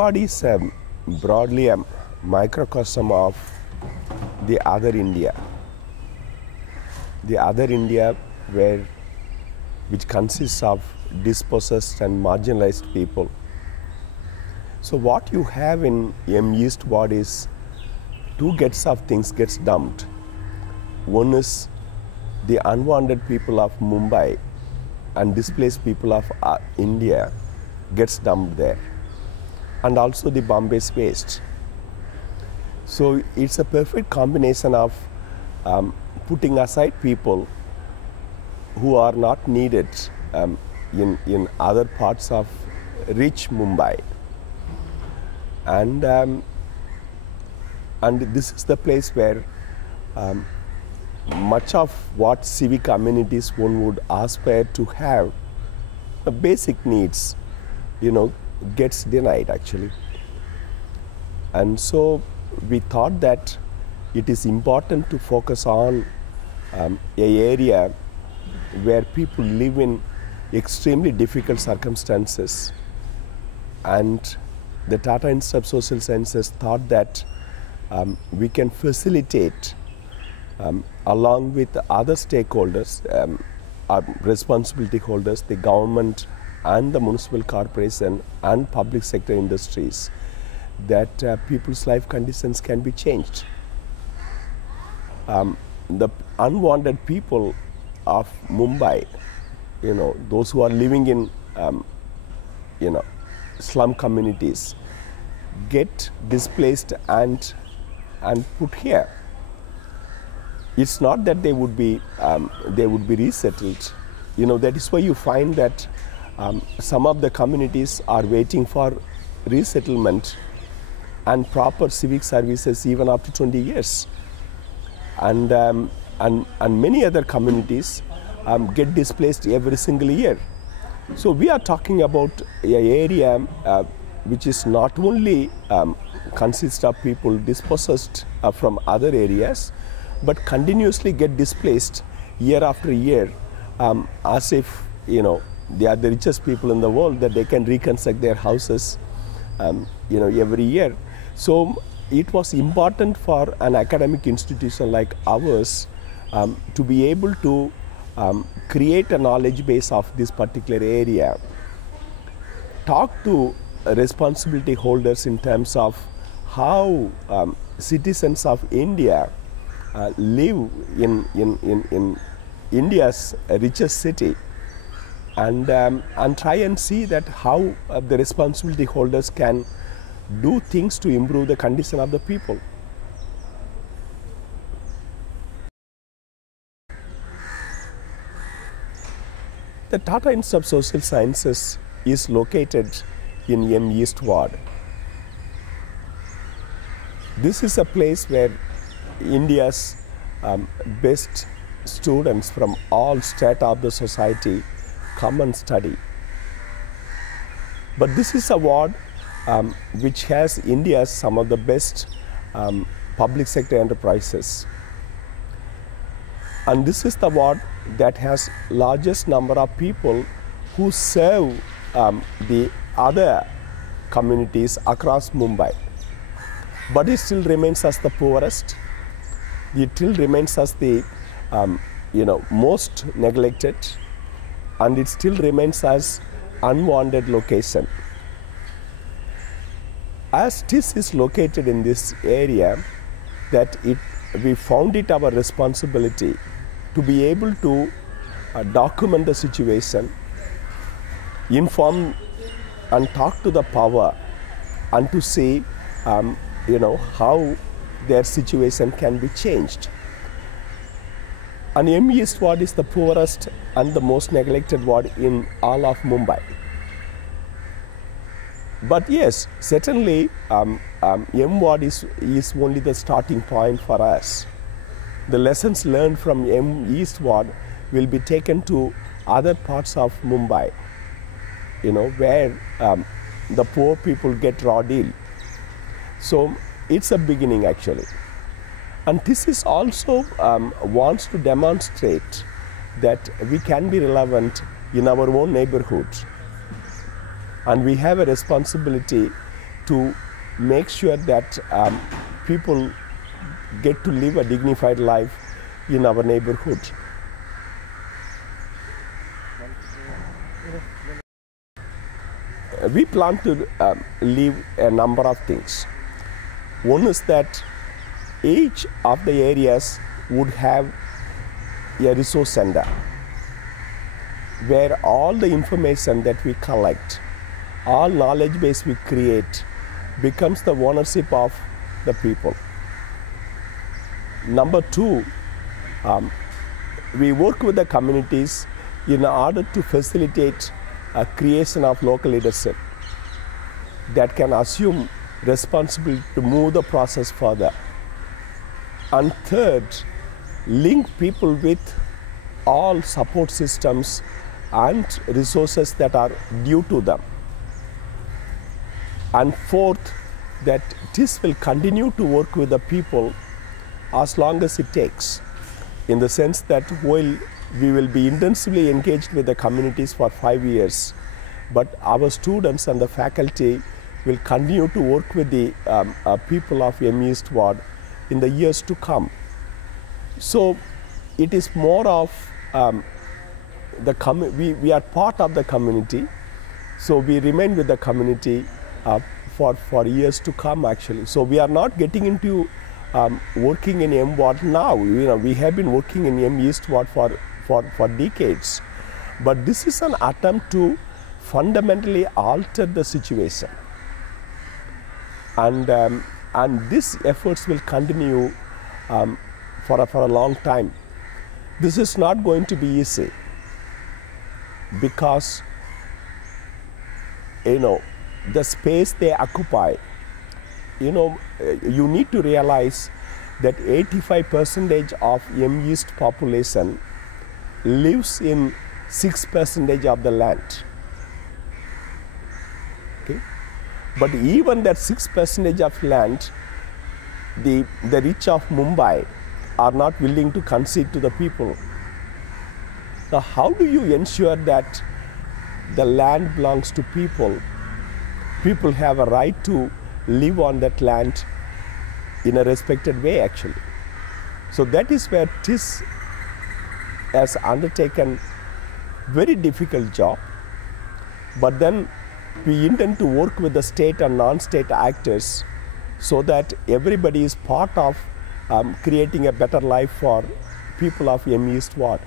Ward is broadly a microcosm of the other India. The other India which consists of dispossessed and marginalized people. So what you have in M East Ward is two gets of things gets dumped. One is the unwanted people of Mumbai and displaced people of India gets dumped there, and also the Bombay's waste. So it's a perfect combination of putting aside people who are not needed in other parts of rich Mumbai, and this is the place where much of what civic amenities one would aspire to have, the basic needs, gets denied actually. And so we thought that it is important to focus on an area where people live in extremely difficult circumstances, and the Tata Institute of Social Sciences thought that we can facilitate along with other stakeholders, our responsibility holders, the government and the municipal corporation and public sector industries, that people's life conditions can be changed. The unwanted people of Mumbai, those who are living in, slum communities, get displaced and put here. It's not that they would be resettled. That is why you find that some of the communities are waiting for resettlement and proper civic services even after 20 years. And many other communities get displaced every single year. So we are talking about an area which is not only consists of people dispossessed from other areas, but continuously get displaced year after year, as if they are the richest people in the world, that they can reconstruct their houses every year. So it was important for an academic institution like ours to be able to create a knowledge base of this particular area, talk to responsibility holders in terms of how citizens of India live in India's richest city, and try and see that how the responsibility holders can do things to improve the condition of the people. The Tata Institute of Social Sciences is located in M East Ward. This is a place where India's best students from all strata of the society come and study. But this is a ward which has India's some of the best public sector enterprises. And this is the ward that has largest number of people who serve the other communities across Mumbai. But it still remains as the poorest. It still remains as the most neglected, and it still remains as unwanted location. As TISS is located in this area, we found it our responsibility to be able to document the situation, inform and talk to the power, and to see how their situation can be changed. And M East Ward is the poorest and the most neglected ward in all of Mumbai. But yes, certainly M Ward is only the starting point for us. The lessons learned from M East Ward will be taken to other parts of Mumbai, where the poor people get raw deal. So it's a beginning actually. And TISS also wants to demonstrate that we can be relevant in our own neighborhood. And we have a responsibility to make sure that people get to live a dignified life in our neighborhood. We plan to leave a number of things. One is that each of the areas would have a resource center where all the information that we collect, all knowledge base we create, becomes the ownership of the people. Number two, we work with the communities in order to facilitate a creation of local leadership that can assume responsibility to move the process further. And third, link people with all support systems and resources that are due to them. And fourth, that TISS will continue to work with the people as long as it takes, in the sense that while we will be intensively engaged with the communities for 5 years, but our students and the faculty will continue to work with the people of M East Ward in the years to come. So it is more of we are part of the community, so we remain with the community for years to come actually. So we are not getting into working in M Ward now. We have been working in M East Ward for decades, but this is an attempt to fundamentally alter the situation, and these efforts will continue for a long time. This is not going to be easy because the space they occupy. You need to realize that 85% of M East population lives in 6% of the land. Okay? But even that 6% of land, the rich of Mumbai are not willing to concede to the people. Now, how do you ensure that the land belongs to people? People have a right to live on that land in a respected way actually. So that is where TISS has undertaken very difficult job, but then we intend to work with the state and non-state actors so that everybody is part of creating a better life for people of M East Ward.